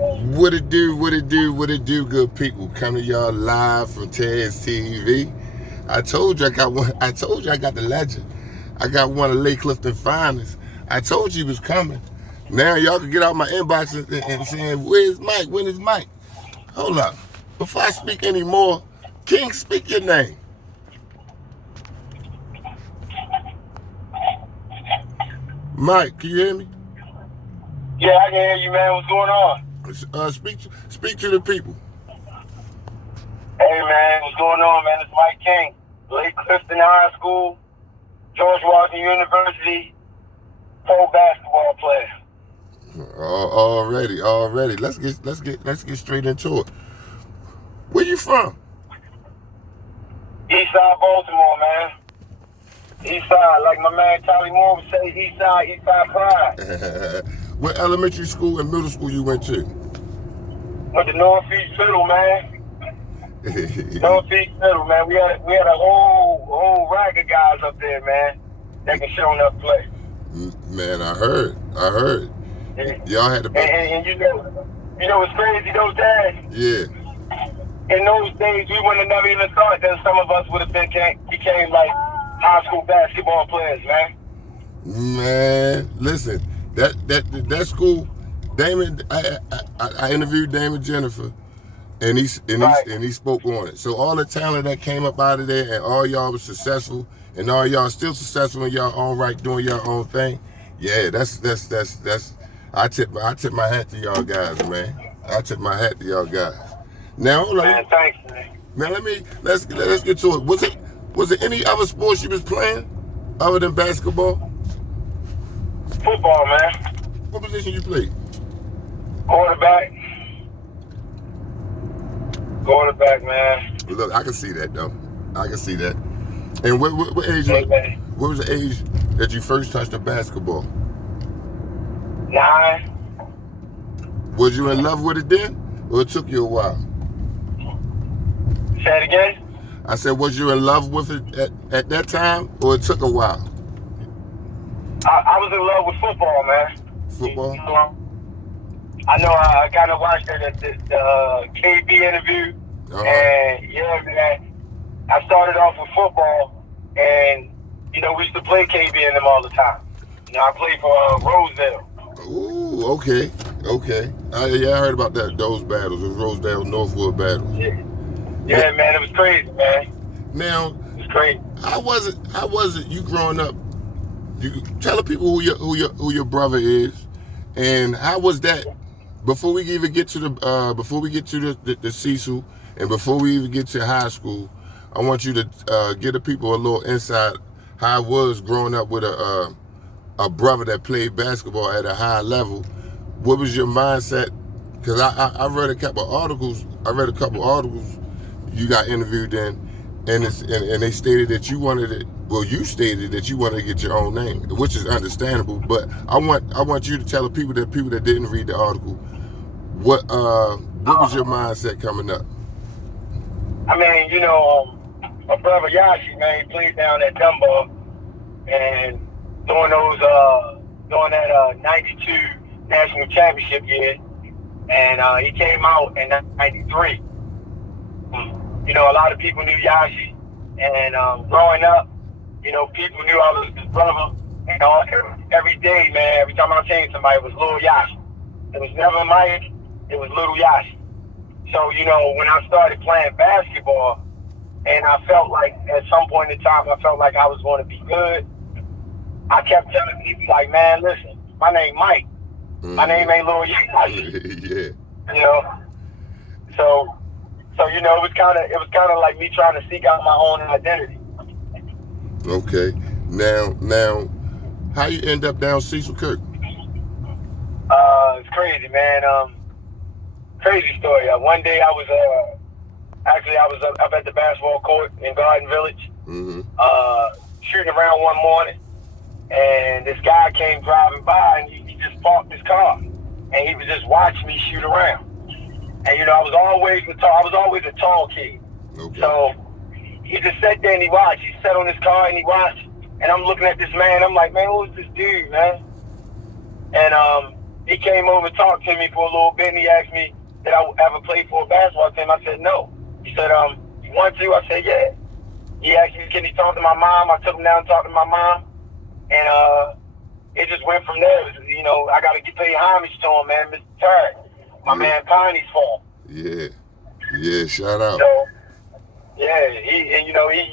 What it do, what it do, what it do, good people. Coming to y'all live from Tez TV. I told you I got one. I told you I got the legend. I got one of Lake Clifton finest. I told you he was coming. Now y'all can get out my inbox and saying, where's Mike? When is Mike? Hold up. Before I speak anymore, King, speak your name. Mike, can you hear me? Yeah, I can hear you, man. What's going on? Speak to the people. Hey, man. What's going on, man? It's Mike King, Lake Clifton High School, George Washington University, pro basketball player. Already. Let's get straight into it. Where you from? Eastside Baltimore, man. Eastside, like my man Charlie Moore would say, Eastside pride. What elementary school and middle school you went to? Went to Northeast Middle, man. Northeast Middle, man. We had a whole rack of guys up there, man, that can show enough play. Man, I heard. And, Y'all had the and you know what's crazy, those days? Yeah. In those days, we wouldn't have never even thought that some of us would have became like high school basketball players, man. Man, listen, that school, Damon, I interviewed Damon Jennifer, and he spoke on it. So all the talent that came up out of there, and all y'all was successful, and all y'all still successful in your own right, doing your own thing. Yeah, that's. I tip my hat to y'all guys, man. I tip my hat to y'all guys. Now hold on. Man, thanks, man. Now let's get to it. Was there any other sports you was playing other than basketball? Football, man. What position you played? Quarterback, man. Look, I can see that though. I can see that. And what age? Hey, what was the age that you first touched the basketball? 9. Was you in love with it then, or it took you a while? Say it again? I said, was you in love with it at that time, or it took a while? I was in love with football, man. Football? You know, I know I kind of watched the KB interview, and yeah, man, I started off with football, and we used to play KB and them all the time. I played for Rosedale. Ooh, okay. Yeah, I heard about those battles, the Rosedale Northwood battles. Yeah, man, it was crazy, man. Now, it was crazy. How was it you growing up? You tell the people who your brother is, and how was that? Before we even get to the Cecil, and before we even get to high school, I want you to give the people a little insight how it was growing up with a brother that played basketball at a high level. What was your mindset? Because I read a couple articles. You got interviewed in, and they stated that you wanted it. Well, you stated that you wanted to get your own name, which is understandable. But I want you to tell the people that didn't read the article, what was your mindset coming up? I mean, my brother Yashi, man, he played down at Dunbar, and during that '92 national championship year, and he came out in '93. A lot of people knew Yashi, and growing up, people knew I was his brother. And every day, man, every time I seen somebody, it was Little Yashi. It was never Mike, it was Little Yashi. So, when I started playing basketball, and I felt like at some point in time, I felt like I was going to be good, I kept telling people, like, man, listen, my name Mike. My name ain't Little Yashi. Yeah. So it was kind of like me trying to seek out my own identity. Okay. Now, how you end up down Cecil Kirk? It's crazy, man. Crazy story. One day I was up at the basketball court in Garden Village, shooting around one morning, and this guy came driving by, and he just parked his car, and he was just watching me shoot around. And I was always a tall kid. Okay. So he just sat there and he watched. He sat on his car and he watched. And I'm looking at this man. I'm like, man, who's this dude, man? And he came over and talked to me for a little bit, and he asked me, did I ever play for a basketball team? I said, no. He said, you want to? I said, yeah. He asked me, can he talk to my mom? I took him down and talked to my mom. And it just went from there. It was, you know, I got to pay homage to him, man. Mr. Turd. My man Piney's fault. Yeah. Yeah, shout out. So, yeah, he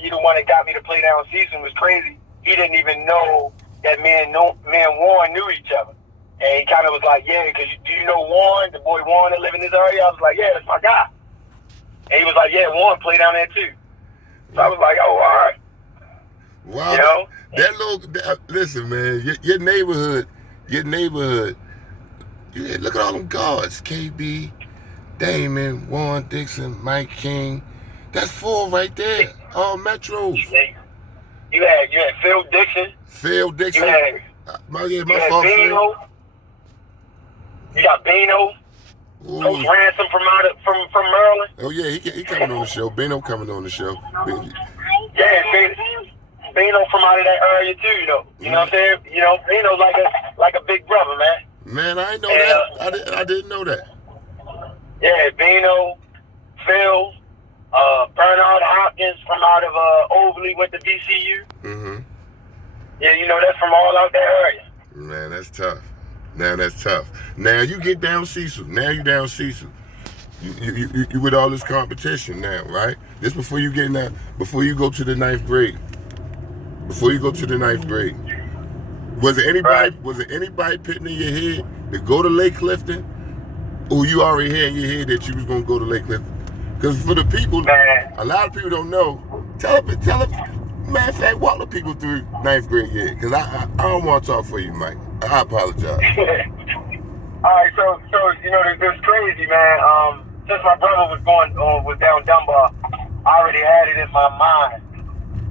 the one that got me to play down season. Was crazy. He didn't even know that me and Warren knew each other. And he kind of was like, yeah, because do you know Warren, the boy Warren that live in this area? I was like, yeah, that's my guy. And he was like, yeah, Warren played down there too. So I was like, oh, all right. Wow. You know? Listen, man, your neighborhood, yeah, look at all them guards. KB, Damon, Warren Dixon, Mike King. That's 4 right there. All Metros. You had Phil Dixon. You had fault. Bino. You got Bino. Ooh. Coach Ransom from Maryland. Oh yeah, he coming on the show. Bino coming on the show. Yeah, Bino from out of that area too. You know what I'm saying? You know, Bino's like a big brother, man. Man, I didn't know that. I didn't know that. Yeah, Bino, Phil, Bernard Hopkins from out of Overly went to DCU. Mm-hmm. Yeah, you know, that's from all out that area. Man, that's tough. Now you get down Cecil. Now you down Cecil. You with all this competition now, right? This before you get now, before you go to the 9th grade. Was it anybody putting in your head to go to Lake Clifton? Or you already had in your head that you was gonna go to Lake Clifton? Because for the people, a lot of people don't know. Tell them, matter of fact, walk the people through 9th grade year. Because I don't want to talk for you, Mike. I apologize. All right, so you know, it was crazy, man. Since my brother was down Dunbar, I already had it in my mind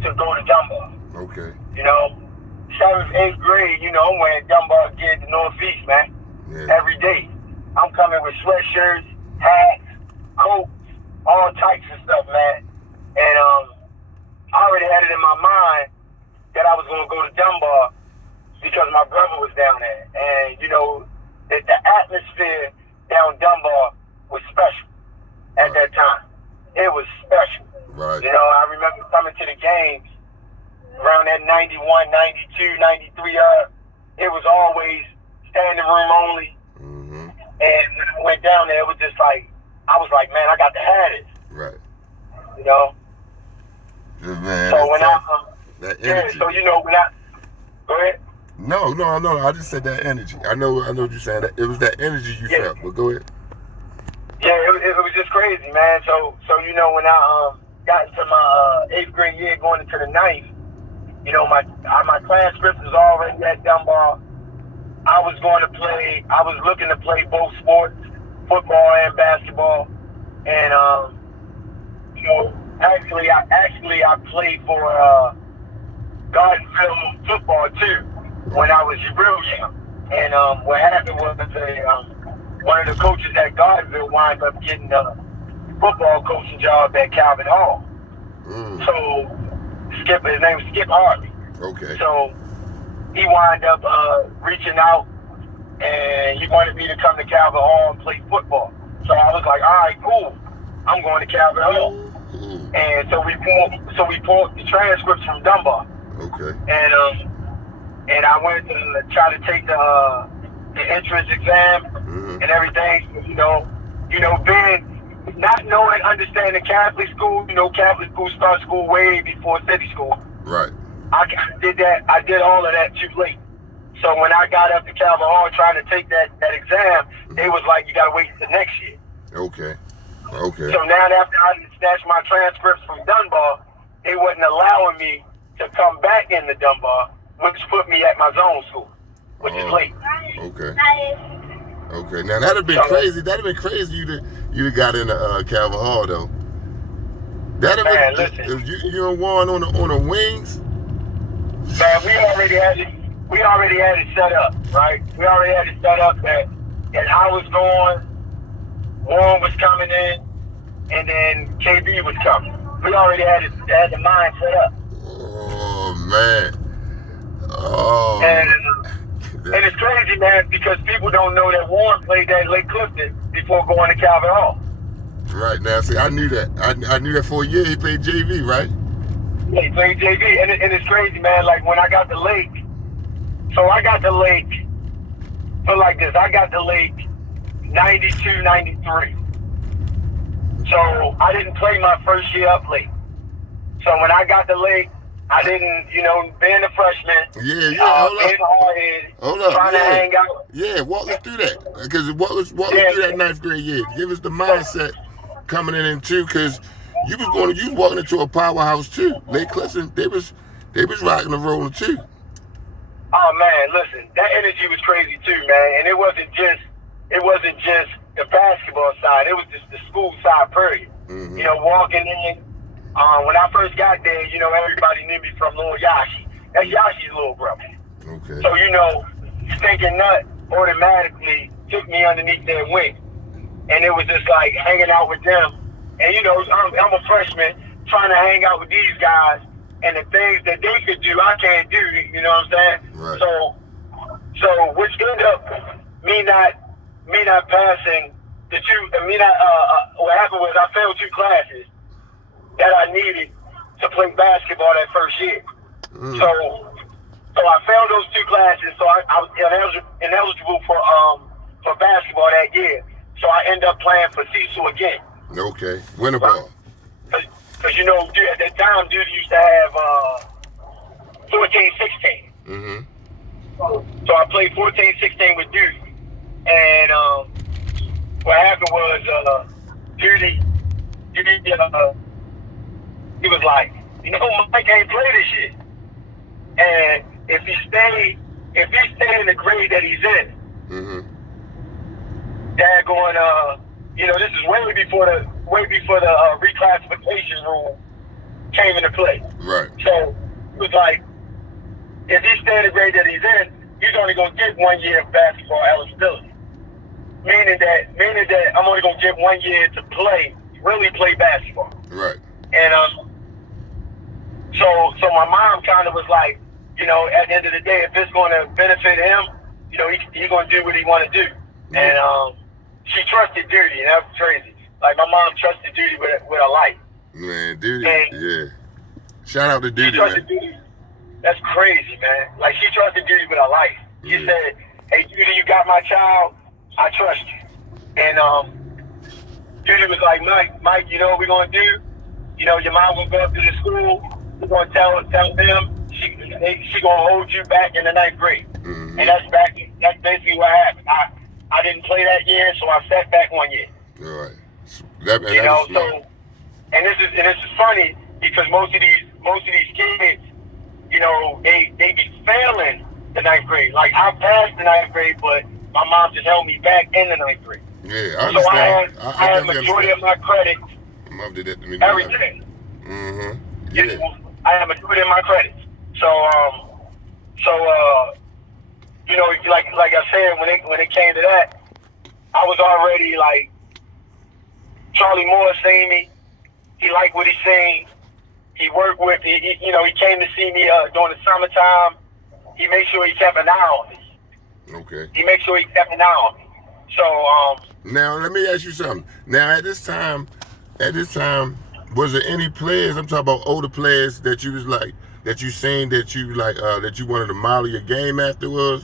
to go to Dunbar. Okay. You know, 7th, 8th grade, you know, I'm wearing Dunbar gear to Northeast, man. Yeah. Every day. I'm coming with sweatshirts, hats, coats, all types of stuff, man. And I already had it in my mind that I was going to go to Dunbar because my brother was down there. And, you know, the atmosphere down Dunbar was special at that time. It was special. Right. You know, I remember coming to the games around that 91, 92, 93 it was always standing room only. Mm-hmm. And when I went down there, it was just like, I was like, man, I got to have this. Right. You know? Man, so when that energy. so you know, go ahead. No, I just said that energy. I know what you're saying. It was that energy you felt, but go ahead. Yeah, it was just crazy, man. So you know, when I got into my 8th grade year going into the 9th, you know, my transcript was already at Dunbar. I was looking to play both sports, football and basketball. And you know, actually I played for Gardenville football too when I was real young. And what happened was one of the coaches at Gardenville wound up getting a football coaching job at Calvin Hall. So his name was Skip Hartley. Okay. So he wound up reaching out, and he wanted me to come to Calvin Hall and play football. So I was like, all right, cool. I'm going to Calvin Hall. And so we pulled the transcripts from Dunbar. Okay. And I went to try to take the entrance exam and everything. You know, being not knowing, understanding Catholic school. You know, Catholic school starts school way before city school. Right. I did that. I did all of that too late. So when I got up to Calvin Hall trying to take that exam, they was like, you got to wait till next year. Okay. So now after I snatched my transcripts from Dunbar, they wasn't allowing me to come back into Dunbar, which put me at my zone school, which is late. Okay. Now that'd have been crazy. That'd have been crazy. You'd have got into Calvin Hall though. That'd have been. If you and Warren on the wings. Man, we already had it set up, right? We already had it set up that I was going, Warren was coming in, and then KB was coming. We already had the mind set up. Oh man. Oh. And And it's crazy, man, because people don't know that Warren played at Lake Clifton before going to Calvin Hall. Right, now, see, I knew that. I knew that for a year. He played JV, right? Yeah, he played JV, and it's crazy, man. Like, when I got the Lake, so I got the Lake, put like this, I got the Lake 92, 93. So I didn't play my first year up late. So when I got the Lake, I didn't, you know, being a freshman, being hard-headed, trying to hang out. Yeah, walk us through that. Because walk us through that 9th grade year. Give us the mindset coming in too, because you was walking into a powerhouse too. Lake Clifton, they was rocking and rolling too. Oh man, listen, that energy was crazy too, man. And it wasn't just the basketball side, it was just the school side period. Mm-hmm. You know, walking in. When I first got there, you know, everybody knew me from Lil Yashi. That's Yashi's little brother. Okay. So, you know, Stinking Nut automatically took me underneath their wing. And it was just like hanging out with them. And, you know, I'm a freshman trying to hang out with these guys. And the things that they could do, I can't do. You know what I'm saying? Right. So which ended up me not passing the two. What happened was I failed 2 classes that I needed to play basketball that first year. So I failed those 2 classes, so I was ineligible for basketball that year. So I ended up playing for CSU again. Okay, winter ball. Because, you know, at that time, dude used to have 14, 16. Mm-hmm. So I played 14, 16 with Duty. And what happened was Duty, he was like, you know, Mike ain't play this shit. And if he stay in the grade that he's in, daggone, you know, this is way before the reclassification rule came into play. Right. So it was like, if he stay in the grade that he's in, he's only gonna get 1 year of basketball eligibility. Meaning that I'm only gonna get 1 year to really play basketball. Right. And so my mom kind of was like, you know, at the end of the day, if it's going to benefit him, you know, he's going to do what he want to do. Mm-hmm. And she trusted Duty, and that was crazy. Like, my mom trusted Duty with her life. Man, Duty, and yeah. Shout out to Duty, she trusted man. Duty. That's crazy, man. Like, she trusted Duty with her life. She said, hey, Duty, you got my child. I trust you. And Duty was like, Mike, you know what we're going to do? You know, your mom will go up to the school. We're going to tell them she going to hold you back in the 9th grade. Mm-hmm. And that's basically what happened. I didn't play that year, so I sat back 1 year. All right. You know, so, and this is funny because most of these kids, you know, they be failing the 9th grade. Like, I passed the 9th grade, but my mom just held me back in the 9th grade. Yeah, I understand. So I had majority of my credits. Mom did that to me. Everything. Mm-hmm. Yeah. I have majority of my credits. So you know, like I said, when it came to that, I was already like, Charlie Moore seen me. He liked what he seen. He worked with me. You know, he came to see me during the summertime. He made sure he kept an eye on me. Okay. He made sure he kept an eye on me. So now let me ask you something. Now at this time, was there any players? I'm talking about older players that you was like, that you seen that you like, that you wanted to model your game after, or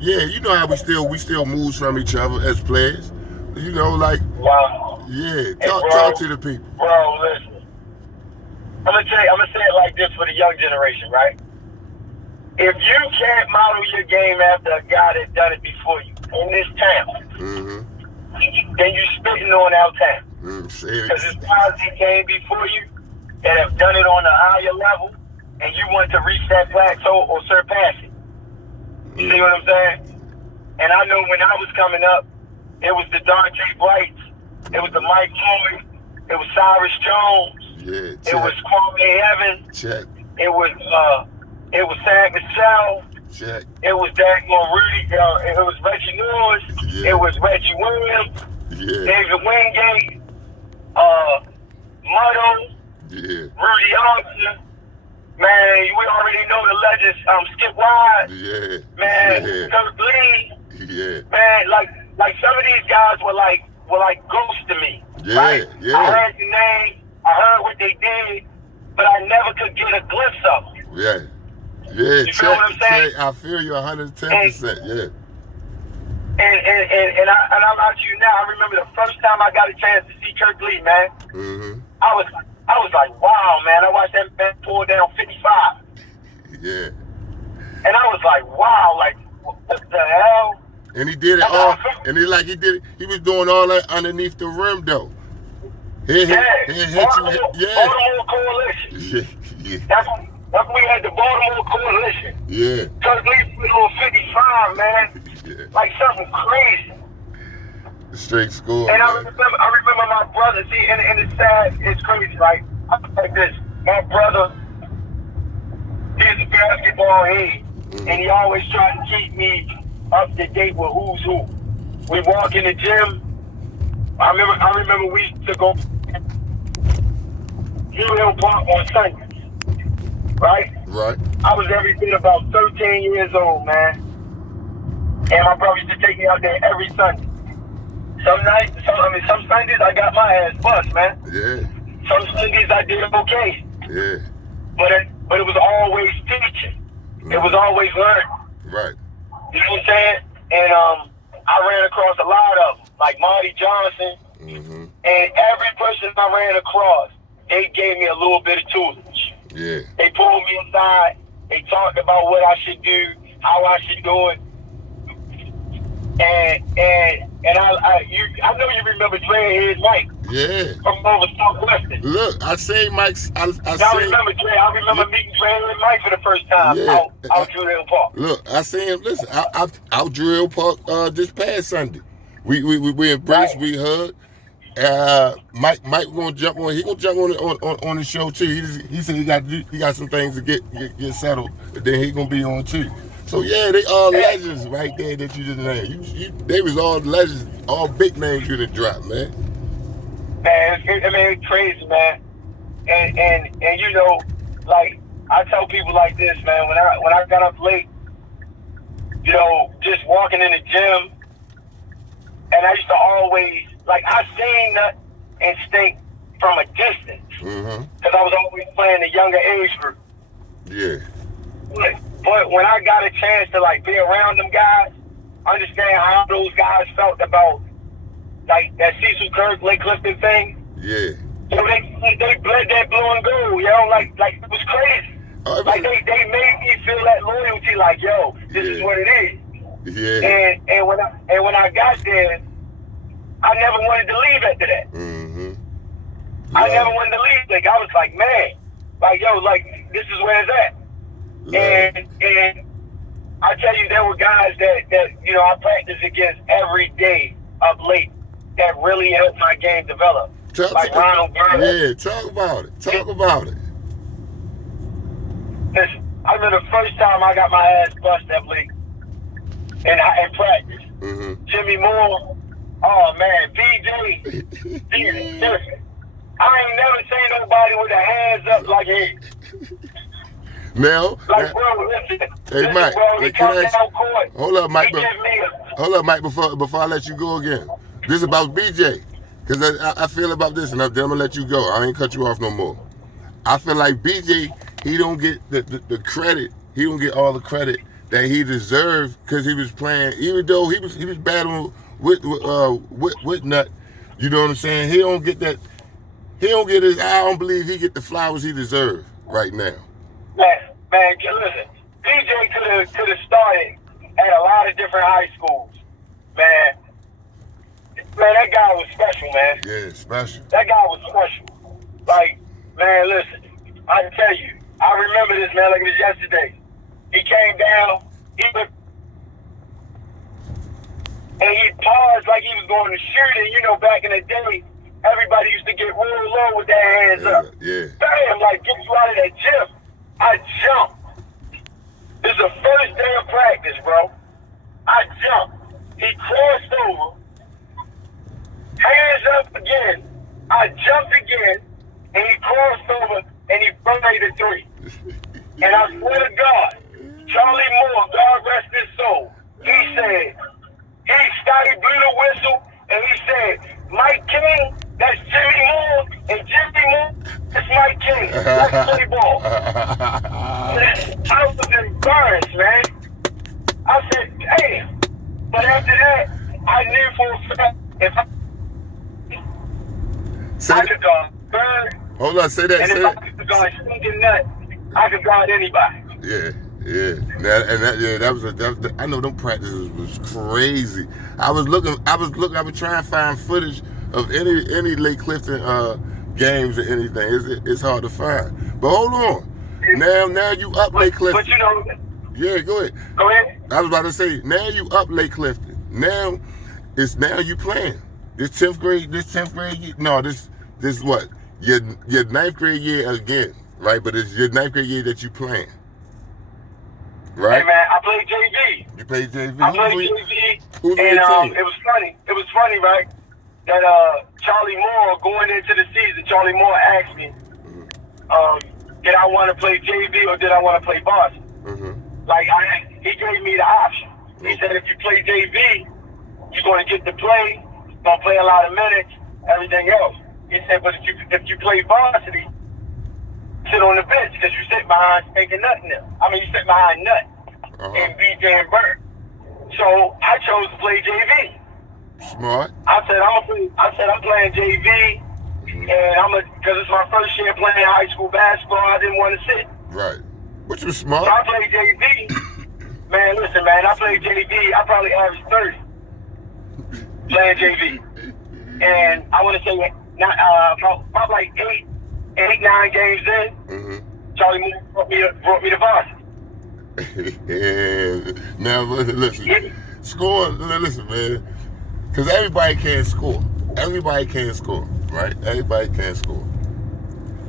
yeah, you know how we still move from each other as players. You know, like, yeah, talk to the people. Bro, listen. I'm gonna say it like this for the young generation, right? If you can't model your game after a guy that done it before you in this town, then you spitting on our town. Because there's guys that came before you that have done it on a higher level, and you want to reach that plateau or surpass it. You see what I'm saying? And I know when I was coming up, it was the Dante Brights, it was the Mike Floyd, it was Cyrus Jones, it was Kwame Evans, it was Sam Michelle, it was Dagmar Rudy, it was Reggie Lewis, it was Reggie Williams, David Wingate, Mutto, Rudy Austin, Man, we already know the legends. Skip Wise. Yeah. Man, Yeah. Kirk Lee. Yeah. Man, like some of these guys were like ghosts to me. Yeah. Right? Yeah. I heard the name, I heard what they did, but I never could get a glimpse of them. Yeah. Yeah. You feel what I'm saying? I feel you 110%. Yeah. And I'm out to you now. I remember the first time I got a chance to see Kirk Lee, man. Mm-hmm. I was like, wow, man. I watched that man pull down 55. Yeah. And I was like, wow, like, what the hell? And he did it all. And he was doing all that underneath the rim, though. Baltimore Coalition. Yeah. That's when we had the Baltimore Coalition. Yeah. Kirk Lee put on 55, man. Yeah. Like something crazy. Straight score. And man. I remember my brother. See, and it's sad. It's crazy, right? I'm like this. My brother, he's a basketball head, and he always tried to keep me up to date with who's who. We walk in the gym. I remember we used to go Hill Park on Sundays, right? Right. I was every bit about 13 years old, man. And my brother used to take me out there every Sunday. Some Sundays I got my ass bust, man. Yeah. Some Sundays I did okay. Yeah. But it was always teaching. It was always learning. Right. You know what I'm saying? And I ran across a lot of them, like Marty Johnson. Mm-hmm. And every person I ran across, they gave me a little bit of tutelage. Yeah. They pulled me aside. They talked about what I should do, how I should do it. And I know you remember Dreadhead Mike. Yeah. From over Southwestern. Look, I say Mike's. I remember Dre. I remember meeting Dreadhead Mike for the first time out Drill Park. Look, I see him. Listen, out Drill Park this past Sunday. We embraced, right. We hugged. Mike gonna jump on. He gonna jump on the show too. He said he got some things to get settled. And then he gonna be on too. So yeah, they all legends right there that you just named. They was all legends, all big names you done dropped, man. Man, it's crazy, man. And you know, like I tell people like this, man. When I got up late, you know, just walking in the gym, and I used to always I seen that instinct from a distance, because I was always playing the younger age group. Yeah. But when I got a chance to be around them guys, understand how those guys felt about that Cecil Kirk, Lake Clifton thing. Yeah. So they bled that blue and gold, yo, like it was crazy. They made me feel that loyalty, yo, this is what it is. Yeah. And when I got there, I never wanted to leave after that. Mm-hmm. Yeah. I never wanted to leave. I was like, man, this is where it's at. Yeah. And I tell you, there were guys that you know I practiced against every day of late that really helped my game develop. Ronald Burns. Yeah, talk about it. Listen, I remember the first time I got my ass busted up late in practice. Mm-hmm. Jimmy Moore, oh man, BJ, listen, I ain't never seen nobody with their hands up like him. Now, bro, listen. Hey, Mike, court, hold up, Mike, before I let you go again. This is about BJ. Because I feel about this, and I'm gonna let you go. I ain't cut you off no more. I feel like BJ, he don't get the credit. He don't get all the credit that he deserved because he was playing. Even though he was battling with Nut, you know what I'm saying? He don't get that. He don't get his. I don't believe he get the flowers he deserves right now. Man, listen. BJ could have started at a lot of different high schools, man. Man, that guy was special, man. Yeah, special. That guy was special. Man, listen, I tell you, I remember this, man, like it was yesterday. He came down, and he paused like he was going to shoot, and you know, back in the day, everybody used to get real low with their hands up. Yeah. Bam, get you out of that gym. I jumped. This is the first day of practice, bro. I jumped. He crossed over. Hands up again. I jumped again, and he crossed over, and he buried a three. And I swear to God, Charlie Moore, God rest his soul, he said, Scotty blew the whistle, and he said, Mike King, that's Jimmy Moore, and Jimmy Moore, that's Mike King. Let's play ball. I was embarrassed, man. I said, damn. But after that, I knew for a fact if I could guard Bird, hold on, say that. and Say if that. I could guard Stinking Nut, I could guard anybody. Yeah. That was I know them practices was crazy. I was trying to find footage of any Lake Clifton games or anything. It's hard to find. But hold on. Now you up Lake Clifton. But you know. Yeah, go ahead. Go ahead. I was about to say, now you up Lake Clifton. Now you playing. This 10th grade year. No, this what? Your 9th grade year again, right? But it's your 9th grade year that you playing. Right? Hey man, I played JV. You played JV? I played JV. Who's And on your team? it was funny, right? That Charlie Moore, going into the season, Charlie Moore asked me, did I want to play JV or did I want to play varsity? Like he gave me the option. He said, if you play JV, you're going to get to play, you're going to play a lot of minutes, everything else. He said, but if you play varsity, sit on the bench because you sit behind Stinking Nut now. I mean, you sit behind Nut and BJ and Burt. So I chose to play JV. Smart. I said I'm playing JV, and because it's my first year playing high school basketball. I didn't want to sit. Right. Which was smart. So I played JV. Man, listen, man, I played JV. I probably averaged 30 playing JV, and I want to say about like 8, 9 games in, Charlie Moore brought me to varsity. Yeah. Now listen, scoring. Listen, man, because everybody can't score. Everybody can't score, right? Everybody can't score.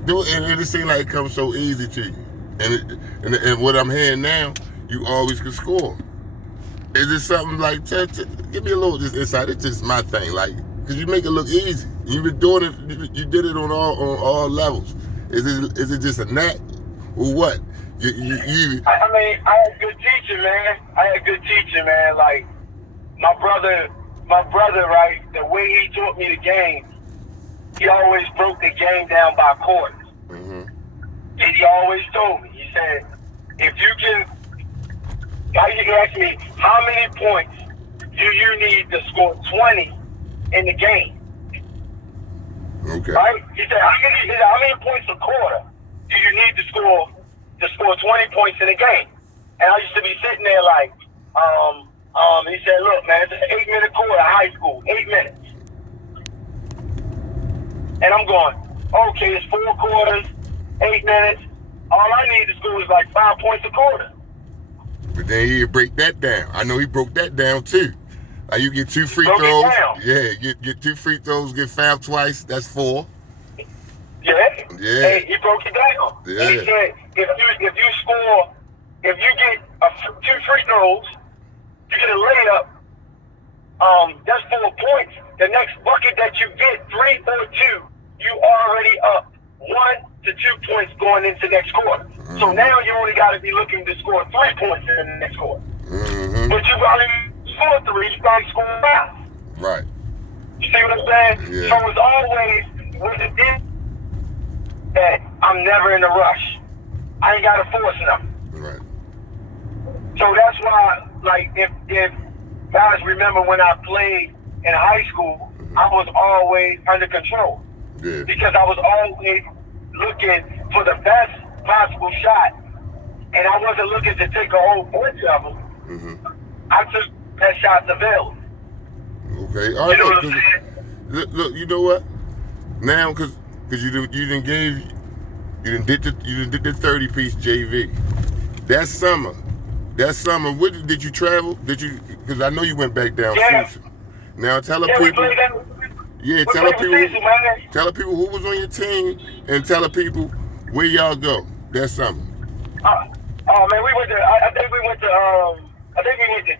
And it seems like it comes so easy to you. And what I'm hearing now, you always can score. Is it something like give me a little just insight? It's just my thing, like because you make it look easy. You've been doing it. You did it on all levels. Is it just a knack or what? I mean, I had good teaching, man. Like my brother, right? The way he taught me the game, he always broke the game down by quarters. And he always told me, he said, if you can, he asked me, how many points do you need to score 20 in the game? Okay. Right? He said, how many points a quarter do you need to score 20 points in a game? And I used to be sitting there like, he said, look, man, it's an 8-minute quarter, high school, 8 minutes. And I'm going, okay, it's 4 quarters, 8 minutes. All I need to score is like 5 points a quarter. But then he break that down. I know he broke that down too. Like you get 2 free throws. Yeah, get 2 free throws, get fouled twice. That's 4. Yeah. Hey, he broke it down. Yeah. He said if you get 2 free throws, you get a layup. That's 4 points. The next bucket that you get, 3 or 2, you already up 1 to 2 points going into next quarter. So now you only got to be looking to score 3 points in the next quarter. But you probably score 3, you probably score 5. Right. You see what I'm saying? Yeah. So it's always with the dip that I'm never in a rush. I ain't got to force nothing. Right. So that's why, like, if guys remember when I played in high school, I was always under control. Yeah. Because I was always looking for the best possible shot, and I wasn't looking to take a whole bunch of them. I took that shots available. Okay. All right. You know what I'm saying? Look, you know what? Now, because you didn't did the 30-piece JV. That summer, did you travel? Because I know you went back down. Yeah. Now tell the Yeah, people. Tell the people who was on your team, and tell the people where y'all go that summer. Oh man, we went to. I think we went to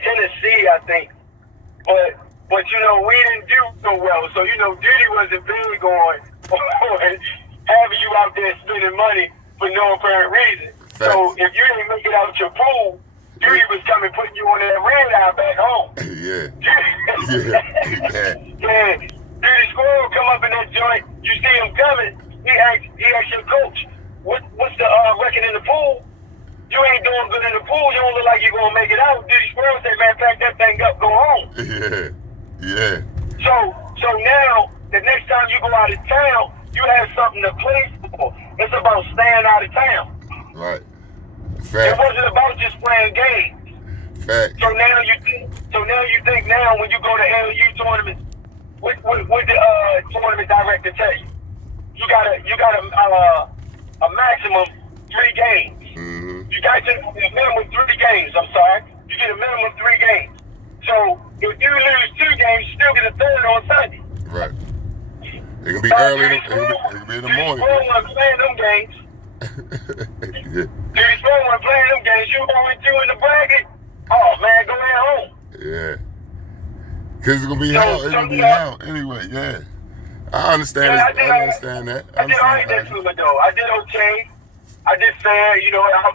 Tennessee. I think, but you know we didn't do so well. So you know, Diddy wasn't big on having you out there spending money for no apparent reason. So if you didn't make it out your pool, Judy was coming putting you on that red eye back home. Yeah. Yeah. Judy Squirrel come up in that joint. You see him coming. He asked your coach, what's the record in the pool? You ain't doing good in the pool. You don't look like you're gonna make it out. Judy Squirrel said, man, pack that thing up, go home. Yeah. So now the next time you go out of town, you have something to play for. It's about staying out of town. Right. It wasn't about just playing games. Fact. So now you think now when you go to LU tournaments, what the tournament director tell you? You got a maximum 3 games. Mm-hmm. You got to a minimum 3 games. I'm sorry. You get a minimum 3 games. So if you lose 2 games, you still get a third on Sunday. Right. It can be early. It can be in the morning. You don't want to play them games. Duty Sport want to play them games. You 0-2 in the bracket. Oh man, go ahead home. Yeah. Cause it's gonna be hell. It's gonna be hell anyway. Yeah. I understand. Yeah, I understand that. I did alright that tournament though. I did okay. I did fair. You know, I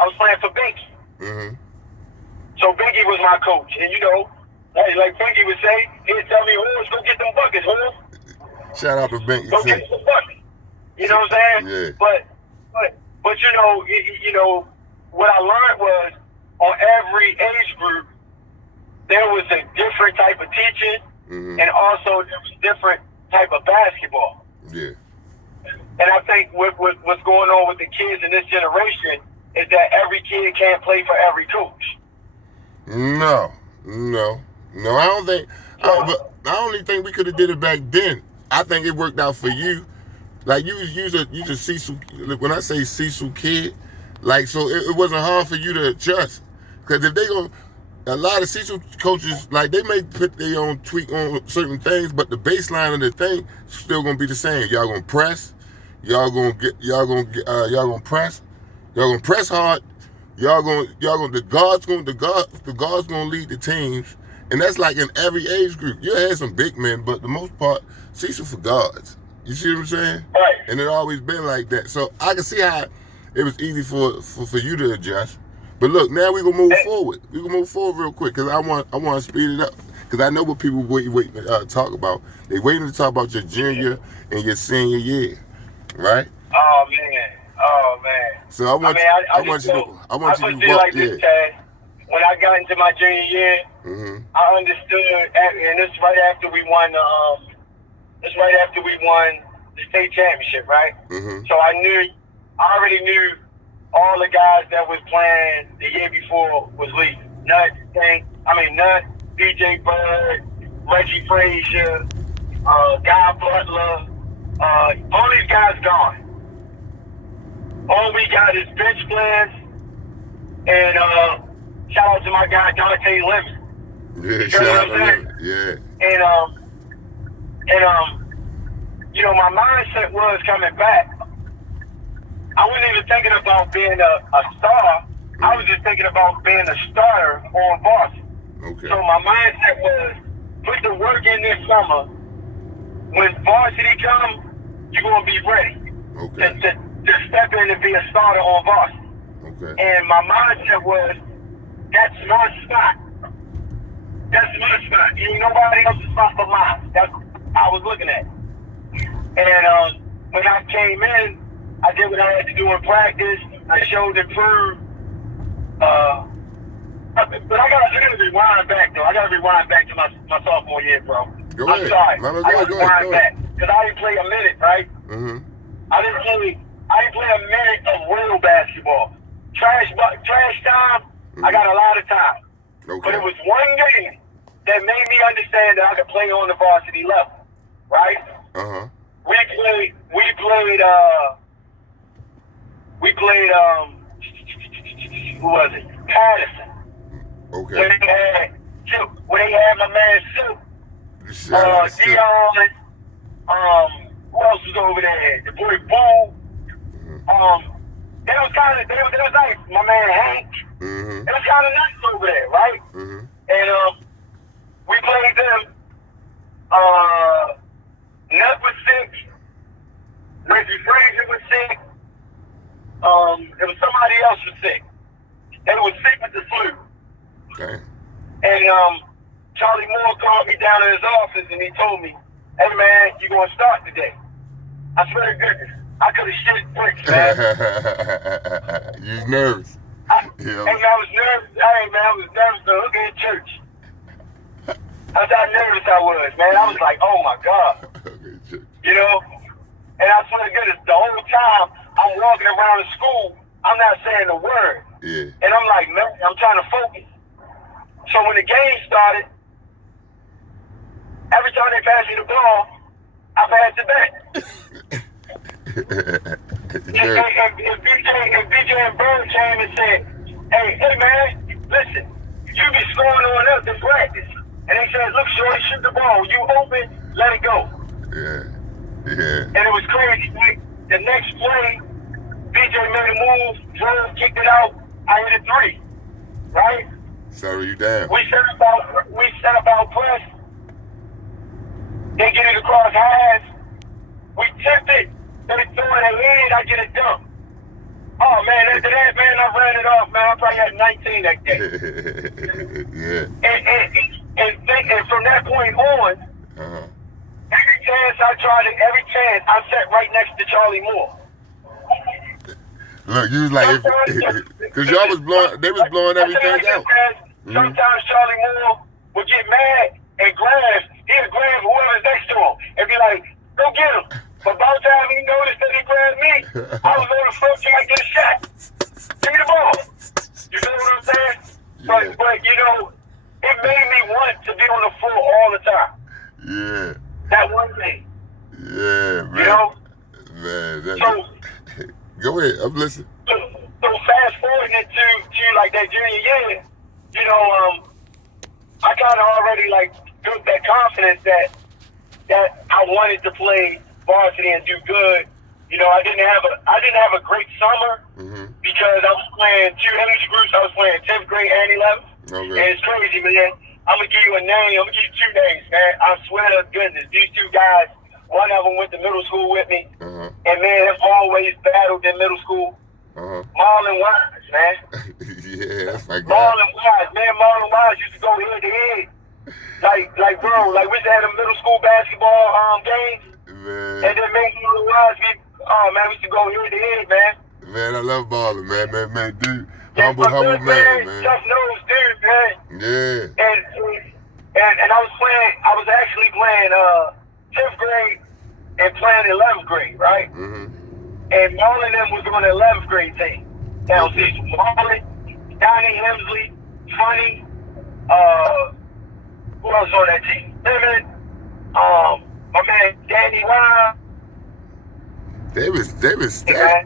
was playing for Binky. Mm-hmm. So Binky was my coach, and you know, like Binky would say, he'd tell me, "Horse, go get them buckets, horse." Shout out to Binky. Go get some buckets. You know what I'm saying? Yeah. But you know, what I learned was on every age group there was a different type of teaching, mm-hmm. and also there was different type of basketball. Yeah. And I think what's going on with the kids in this generation is that every kid can't play for every coach. No. I don't think. But I only think we could have did it back then. I think it worked out for you. Like you was a Cecil. When I say Cecil kid, like so it wasn't hard for you to adjust. Because if they go, a lot of Cecil coaches like they may put their own tweak on certain things, but the baseline of the thing is still gonna be the same. Y'all gonna press. Y'all gonna press. Y'all gonna press hard. The guards gonna lead the teams, and that's like in every age group. You had some big men, but the most part, Cecil for guards. You see what I'm saying? Right. And it always been like that. So I can see how it was easy for you to adjust. But look, now we gonna move forward. We gonna move forward real quick because I want to speed it up because I know what people waiting to talk about. They waiting to talk about your junior and your senior year, right? Oh man. So I want you to walk like this, Chad. When I got into my junior year, mm-hmm. I understood, and this right after we won the state championship, right? Mm-hmm. So I already knew all the guys that was playing the year before was leaving. Nut, DJ Bird, Reggie Frazier, Guy Butler, all these guys gone. All we got is bench players, and shout out to my guy Dante Lemon. Yeah, shout out to Lemon. Yeah. And you know, my mindset was coming back. I wasn't even thinking about being a star. I was just thinking about being a starter on varsity. Okay. So my mindset was put the work in this summer. When varsity comes, you're gonna be ready. Okay. To step in and be a starter on varsity. Okay. And my mindset was, that's my spot. That's my spot. Ain't nobody else's spot but mine. That's what I was looking at. And when I came in, I did what I had to do in practice. I showed and proved. But I gotta rewind back though. I gotta rewind back to my sophomore year, bro. Go ahead. I'm sorry. No, I gotta rewind back because I didn't play a minute, right? Mm-hmm. I didn't play a minute of real basketball. Trash time. Mm-hmm. I got a lot of time. Okay. But it was one game that made me understand that I could play on the varsity level, right? Uh-huh. We played who was it? Patterson. Okay. When they had my man Sue. Dion, who else was over there? The boy Bull. Mm-hmm. They was nice. My man Hank. Mm-hmm. It was kind of nice over there, right? Mm-hmm. And we played them. Nut was sick. Reggie Frazier was sick. And Charlie Moore called me down in his office and he told me, "Hey man, you gonna start today?" I swear to goodness, I could have shit bricks, man. You was nervous. Hey man, I was nervous. Hey man, I was nervous to look at church. That's how nervous I was, man. I was like, oh my God. You know? And I swear to goodness, the whole time I'm walking around the school, I'm not saying a word. Yeah. And I'm like, man, I'm trying to focus. So when the game started, every time they pass me the ball, I pass it back. If BJ and Bird came and said, hey man, listen, you be scoring on us in practice. And they said, look, shorty, shoot the ball. You open, let it go. Yeah. Yeah. And it was crazy. The next play, BJ made a move, drove, kicked it out. I hit a 3. Right? Settle you down. We set up our press. They get it across half. We tip it. They throw it ahead. I get a dunk. Oh man, after that, man, I ran it off, man. I probably had 19 that day. Yeah. And from that point on, every chance I sat right next to Charlie Moore. Look, you was like, because y'all was blowing, they was blowing everything out. Sometimes Charlie Moore would get mad and he'd grab whoever's next to him and be like, go get him. But by the time he noticed that he grabbed me, I was on the floor trying to get a shot. Give me the ball. You know what I'm saying? Yeah. But you know, it made me want to be on the floor all the time. Yeah. That one thing. Yeah, man. You know? Man, So, go ahead, I'm listening. So fast forwarding it to like that junior year, you know, I kind of already like took that confidence that I wanted to play varsity and do good. You know, I didn't have a great summer because I was playing 2 age groups. I was playing 10th grade and 11th. Okay. And it's crazy, man. I'm gonna give you a name. I'm gonna give you 2 names, man. I swear to goodness, these 2 guys. One of them went to middle school with me, and man, have always battled in middle school. Marlon Wise, man. Yeah, that's my guy. Marlon Wise, man. Marlon Wise used to go head to head. Like bro, like we used to have a middle school basketball games. Man. And then Marlon Wise, man, we used to go head to head, man. Man, I love balling, man, dude. Yeah, Humble man. Tough nose dude, man. Yeah. And I was actually playing 10th grade and playing 11th grade, right? And Marlon and them was on the 11th grade team. Down season. Marlon, Donnie Hemsley, Funny, who else on that team? Lemon, my man Danny Ryan. They was Yeah,